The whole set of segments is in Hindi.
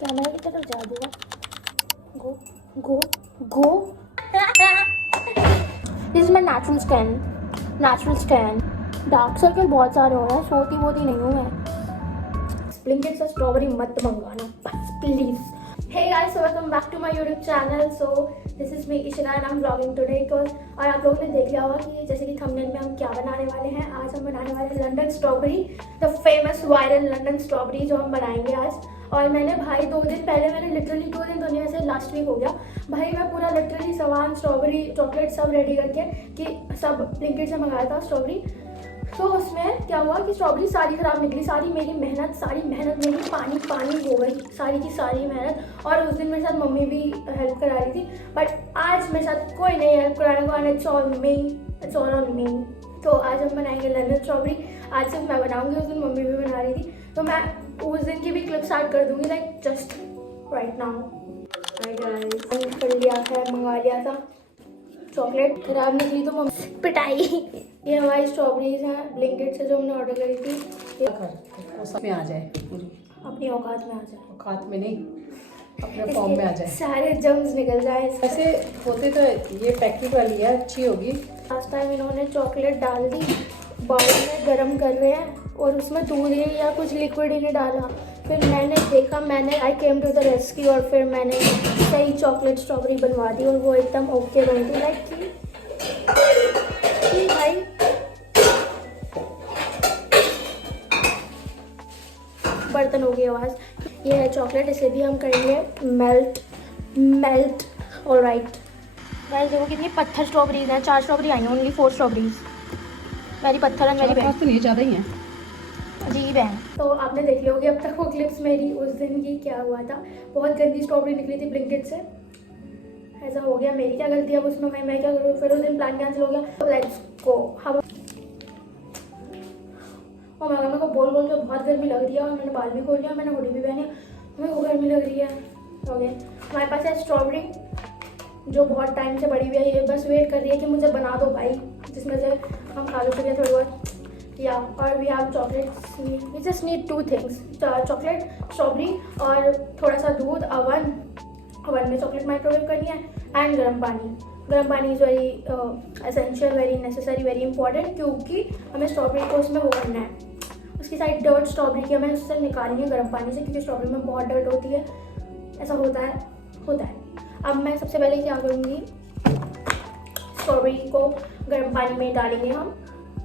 कैमरा की तरफ जा दूंगा। Go go go. This is my natural stain. Dark circle बहुत सारे हो रहे हैं, सोती वोती नहीं हूँ मैं। ब्लिंकिट से स्ट्रॉबेरी मत मंगवाना बस please. Hey guys, so welcome back to my YouTube channel. So this is me Ishina and I'm vlogging today because और आप लोगों ने देख लिया होगा कि जैसे कि थंबनेल में हम क्या बनाने वाले हैं। आज हम बनाने वाले हैं London strawberry, the famous viral London strawberry जो हम बनाएंगे आज। और मैंने भाई 2 दिन पहले, मैंने लिटरली 2 दिन दुनिया से लास्ट वीक हो गया भाई, मैं पूरा लिटरली सामान स्ट्रॉबेरी चॉकलेट सब रेडी करके कि सब ब्लिंकिट से मंगाया था स्ट्रॉबेरी। तो उसमें क्या हुआ कि स्ट्रॉबेरी सारी ख़राब निकली, सारी मेहनत मेरी पानी हो गई, सारी की सारी मेहनत। और उस दिन मेरे साथ मम्मी भी हेल्प करा रही थी, बट आज मेरे साथ कोई नहीं हेल्प कराने को, इट्स ऑल ऑन मी। तो आज हम बनाएंगे लंदन स्ट्रॉबेरी। आज सिर्फ मैं बनाऊंगी, उस दिन मम्मी भी बना रही थी, तो मैं उस दिन की भी क्लिप स्टार्ट कर दूंगी, लाइक जस्ट राइट नाउ। कर लिया है, मंगा लिया था चॉकलेट, खराब निकली तो मम्मी पिटाई। ये हमारी स्ट्रॉबेरीज हैं ब्लिंकिट से जो हमने ऑर्डर करी थी। औकात में आ जाए, पूरी अपनी औकात में आ जाए, औकात में नहीं अपने फॉर्म में आ जाए, सारे जम्स निकल जाए। ऐसे होते तो ये पैकेट वाली है, अच्छी होगी। लास्ट टाइम इन्होंने चॉकलेट डाल दी, बाउल में गरम कर रहे हैं और उसमें दूध ही या कुछ लिक्विड ही नहीं डाला। फिर मैंने देखा, आई केम टू द रेस्क्यू और फिर मैंने सही चॉकलेट स्ट्रॉबेरी बनवा दी और वो एकदम ओके बन गई। लाइक कि भाई बर्तन हो गई आवाज़। ये है चॉकलेट, इसे भी हम करेंगे मेल्ट। ऑलराइट गाइस, देखो कितनी पत्थर स्ट्रॉबेरीज हैं। 4 स्ट्रॉबेरी आई हैं, ओनली 4 स्ट्रॉबेरीज। मेरी पत्थर है, मेरी तो नहीं ज़्यादा ही है, अजीब है। तो आपने देख ली होगी अब तक वो क्लिप्स मेरी उस दिन की क्या हुआ था। बहुत गंदी स्ट्रॉबेरी निकली थी ब्लिंकिट से, ऐसा हो गया। मेरी क्या गलती है उसमें, मैं क्या करूँ। फिर उस दिन प्लान कैंसिल हो गया। Let's go. हम और मेरे को बोल के बहुत गर्मी लग रही है और मैंने बाल भी खोल लिया, मैंने हुडी भी पहनी, मेरे को गर्मी लग रही है। ओके, हमारे पास है स्ट्रॉबेरी जो बहुत टाइम से बड़ी हुई है, ये बस वेट कर रही है कि मुझे बना दो भाई, जिसमें से हम खा लो सकें थोड़ी बहुत। या और we have chocolate. We just need 2 things, chocolate, strawberry और थोड़ा सा दूध। ओवन में चॉकलेट माइक्रोवेव करनी है एंड गर्म पानी is very essential, very necessary, very important, क्योंकि हमें स्ट्रॉबेरी को उसमें वो करना है। उसकी साइड डर्ट स्ट्रॉबेरी की हमें उससे निकालनी है गर्म पानी से, क्योंकि स्ट्रॉबेरी में बहुत डर्ट होती है, ऐसा होता है। अब मैं सबसे पहले क्या करूँगी, स्ट्रॉबेरी को गर्म पानी में डालेंगे हम।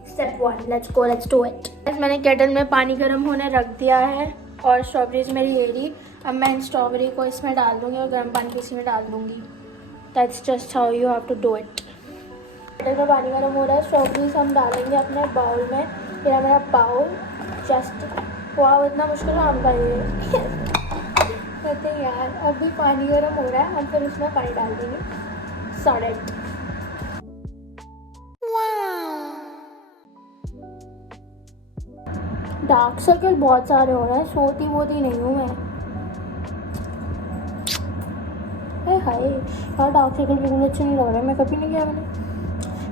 Step 1, let's do it. मैंने केटल में पानी गर्म होने रख दिया है और स्ट्रॉबेरीज मेरी रेडी। अब मैं इन स्ट्रॉबेरी को इसमें डाल दूँगी और गर्म पानी को इसी में डाल दूँगी। That's just how you have to do it. Kettle में पानी गर्म हो रहा है, स्ट्रॉबेरीज हम डालेंगे अपने बाउल में। फिर मेरा बाउल जस्ट वाह, इतना मुश्किल काम था ये। कहते हैं यार, अभी पानी गर्म हो रहा है, हम फिर उसमें पानी डाल देंगे। सॉलिड डार्क सर्कल बहुत सारे हो रहे हैं, सोती वोती नहीं हूँ मैं। हाय यार, डार्क सर्कल बिल्कुल अच्छे नहीं लग रहा है, मैं कभी नहीं किया मैंने।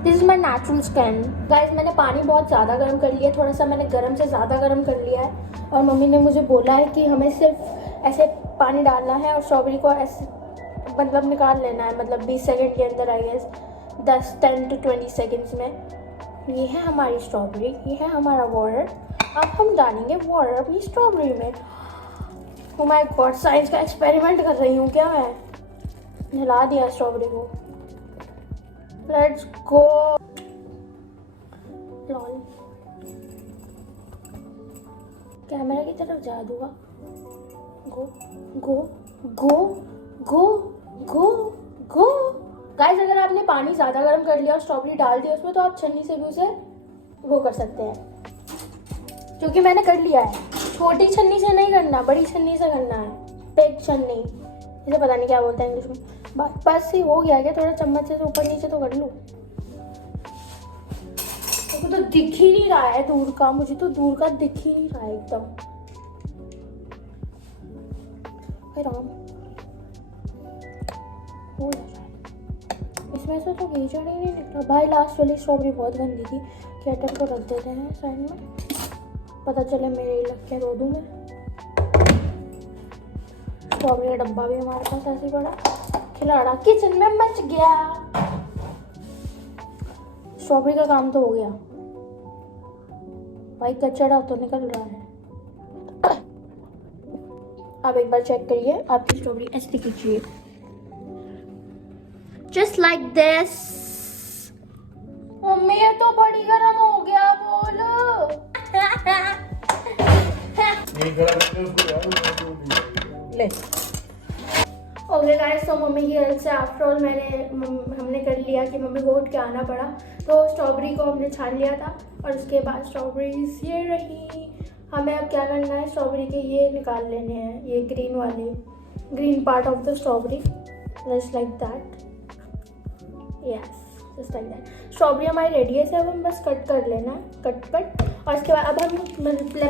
This is my natural stand. Guys, मैंने पानी बहुत ज़्यादा गर्म कर लिया, थोड़ा सा मैंने गर्म से ज़्यादा गर्म कर लिया है। और मम्मी ने मुझे बोला है कि हमें सिर्फ ऐसे पानी डालना है और स्ट्रॉबेरी को ऐसे मतलब निकाल लेना है, मतलब 20 सेकेंड के अंदर, आई गेस 10 to 20 सेकेंड्स में। ये है हमारी स्ट्रॉबेरी, ये है हमारा वाटर। अब हम डालेंगे वाटर अपनी स्ट्रॉबेरी में। ओ माय गॉड, साइंस का एक्सपेरिमेंट कर रही हूँ क्या मैं। हिला दिया स्ट्रॉबेरी को। Let's go. लॉल, कैमरा की तरफ जा दूंगा। Go go go go go गो। गाइस, अगर आपने पानी ज़्यादा गर्म कर लिया और स्ट्रॉबेरी डाल दी उसमें, तो आप छन्नी से भी उसे वो कर सकते हैं, क्योंकि मैंने कर लिया है। छोटी छन्नी से नहीं करना, बड़ी छन्नी से करना है। पेक छन्नी, इसे पता नहीं क्या बोलते हैं इंग्लिश में। बस ही हो गया क्या, थोड़ा चम्मच से ऊपर नीचे तो कर लूँ। तो दिख ही नहीं रहा है दूर का, मुझे तो दूर का दिख ही नहीं रहा है एकदम। राम, हो जाए इसमें से तो कीचड़ ही नहीं निकला भाई। लास्ट वाली स्ट्रॉबेरी बहुत गंदी थी। केटल को रख देते हैं साइड में, पता चले मेरे लग के रो दूँ मैं। स्ट्रॉबेरी का डब्बा भी हमारे पास ऐसे ही पड़ा, खिलाड़ा किचन में मच गया। स्ट्रॉबेरी का काम तो हो गया भाई, कचड़ा तो निकल रहा है। आप एक बार चेक करिए, आपकी स्ट्रॉबेरी ऐसी दिखनी चाहिए, जस्ट लाइक दिस। मम्मी ये तो बड़ी गरम हो गया, बोल। ले ओके गाइस, तो मम्मी की हेल्प से आफ्टर ऑल हमने कर लिया कि मम्मी को उठ के आना पड़ा। तो स्ट्रॉबेरी को हमने छान लिया था और उसके बाद स्ट्रॉबेरीज ये रही। हमें अब क्या करना है, स्ट्रॉबेरी के ये निकाल लेने हैं, ये ग्रीन वाले, green part of the strawberry, just like that. Yes, just like that. Strawberry हमारी रेडी है, अब हम बस कट कर लेना, कट। और उसके बाद अब हम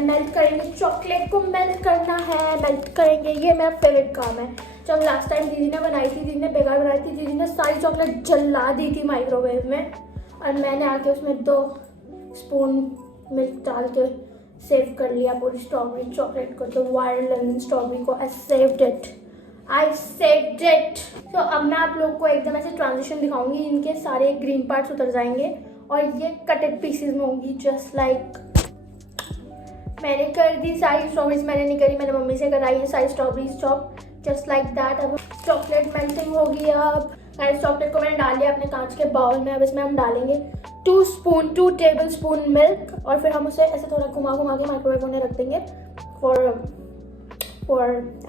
मेल्ट करेंगे, चॉकलेट को मेल्ट करना है, मेल्ट करेंगे। ये मेरा फेवरेट काम है। जब लास्ट टाइम दीदी ने बनाई थी, दीदी ने बेकार बनाई थी, दीदी ने सारी चॉकलेट जला दी थी माइक्रोवेव में, और मैंने आके उसमें 2 स्पून मिल्क डाल के सेव कर लिया पूरी स्ट्रॉबेरी चॉकलेट को। तो वाइल्ड लंदन स्ट्रॉबेरी को आई सेव्ड इट। तो अब मैं आप लोग को एकदम ऐसे ट्रांजिशन दिखाऊंगी, इनके सारे ग्रीन पार्ट्स उतर जाएंगे और ये कटेड पीसेस में होंगी, जस्ट लाइक मैंने कर दी सारी स्ट्रॉबेरीज। मैंने नहीं करी, मैंने मम्मी से कराई है सारी strawberries chop, just like that. अब चॉकलेट मेल्टिंग होगी। अब गाइस चॉकलेट को मैंने डाल लिया अपने कांच के बाउल में। अब इसमें हम डालेंगे 2 टेबल स्पून मिल्क, और फिर हम उसे ऐसे थोड़ा घुमा के माइक्रोवेव में रख देंगे for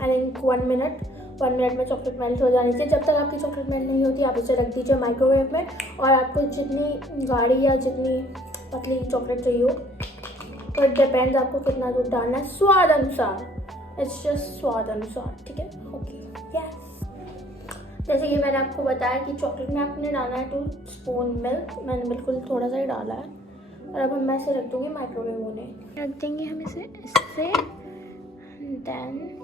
I think 1 minute. 1 minute में चॉकलेट मेल्ट हो जानी चाहिए। जब तक आपकी चॉकलेट मेल्ट नहीं होती, आप इसे रख दीजिए माइक्रोवेव में। और आपको जितनी गाढ़ी या जितनी पतली चॉकलेट चाहिए हो, तो इट डिपेंड्स आपको कितना दूध डालना है, स्वाद अनुसार। इट्स जस्ट स्वाद अनुसार, ठीक है। Okay, yes. जैसे कि मैंने आपको बताया कि चॉकलेट में आपने डालना है 2 स्पून मिल्क, मैंने बिल्कुल थोड़ा सा ही डाला है। और अब मैं इसे रख दूँगी माइक्रोवेव होने, रख देंगे हम इसे इससे। Then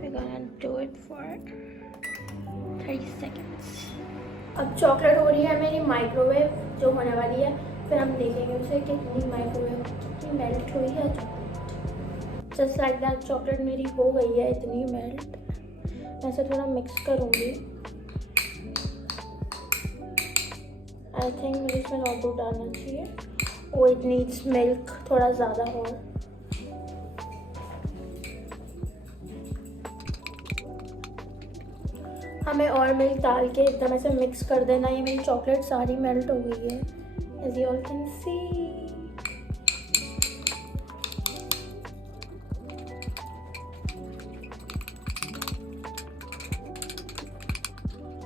we're gonna do it for 30 seconds. अब चॉकलेट हो रही है मेरी माइक्रोवेव जो होने वाली है, फिर हम देखेंगे उसे कितनी माइक्रोवेव कितनी मेल्ट हुई है chocolate. Just like that chocolate मेरी हो गई है इतनी मेल्ट। मैं इसे थोड़ा मिक्स करूँगी। आई थिंक मुझे इसमें और दूध डालना चाहिए। ओ इट नीड्स मिल्क थोड़ा ज़्यादा और। हमें और मिल्क डाल के एकदम ऐसे मिक्स कर देना। ये मेरी चॉकलेट सारी मेल्ट हो गई है, as you all can see.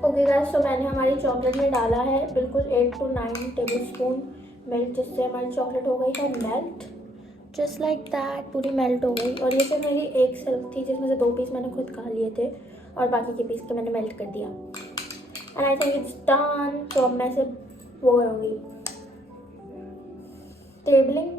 Okay guys, तो मैंने हमारी चॉकलेट में डाला है बिल्कुल 8 to 9 टेबल स्पून मिल्क, जिससे हमारी चॉकलेट हो गई है मेल्ट, जस्ट लाइक दैट। पूरी मेल्ट हो गई। और ये सिर्फ मेरी एक सिल्क थी, जिसमें से 2 पीस मैंने खुद खा लिए थे और बाकी के पीस तो मैंने मेल्ट कर दिया। And I think it's done. तो अब मैं इसे वो करूँगी, टेबलिंग,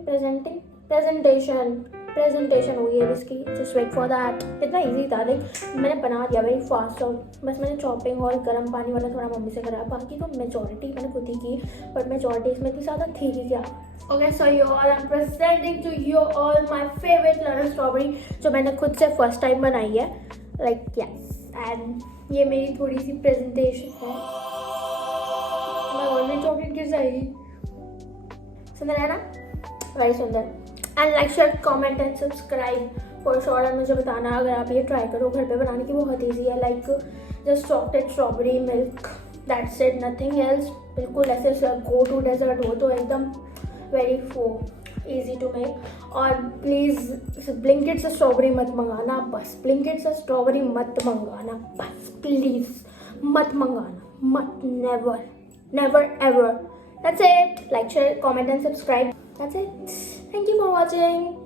प्रेजेंटेशन हुई है इसकी। Just wait for that. इतना इजी था, लाइक मैंने बना दिया वेरी फास्ट। और बस मैंने चॉपिंग और गर्म पानी वाला थोड़ा मम्मी से कराया, बाकी तो मेजॉरिटी मैंने खुद ही की। बट मेजॉरिटी इसमें इतनी ज़्यादा थी ही क्या। Okay, so you all, I am presenting to you all my favourite London strawberry, जो मैंने खुद से फर्स्ट टाइम बनाई है, लाइक यस। एंड ये मेरी थोड़ी सी प्रेजेंटेशन है। मैं और भी चॉकलेट गिर जाएगी। सुंदर है ना, वेरी सुंदर। And like, share, comment and subscribe for sure. और मुझे बताना अगर आप ये ट्राई करो घर पे बनाने की, बहुत ईजी है। Like just chocolate, strawberry, milk, that's it, nothing else. बिल्कुल ऐसे गो टू डेजर्ट हो तो एकदम वेरी ईजी टू मेक। और प्लीज़ ब्लिंकिट से स्ट्रॉबेरी मत मंगाना, बस ब्लिंकिट से स्ट्रॉबेरी मत मंगाना, बस प्लीज़ मत मंगाना, मत, never ever. That's it. Like, share, comment and subscribe. That's it. Thank you for watching.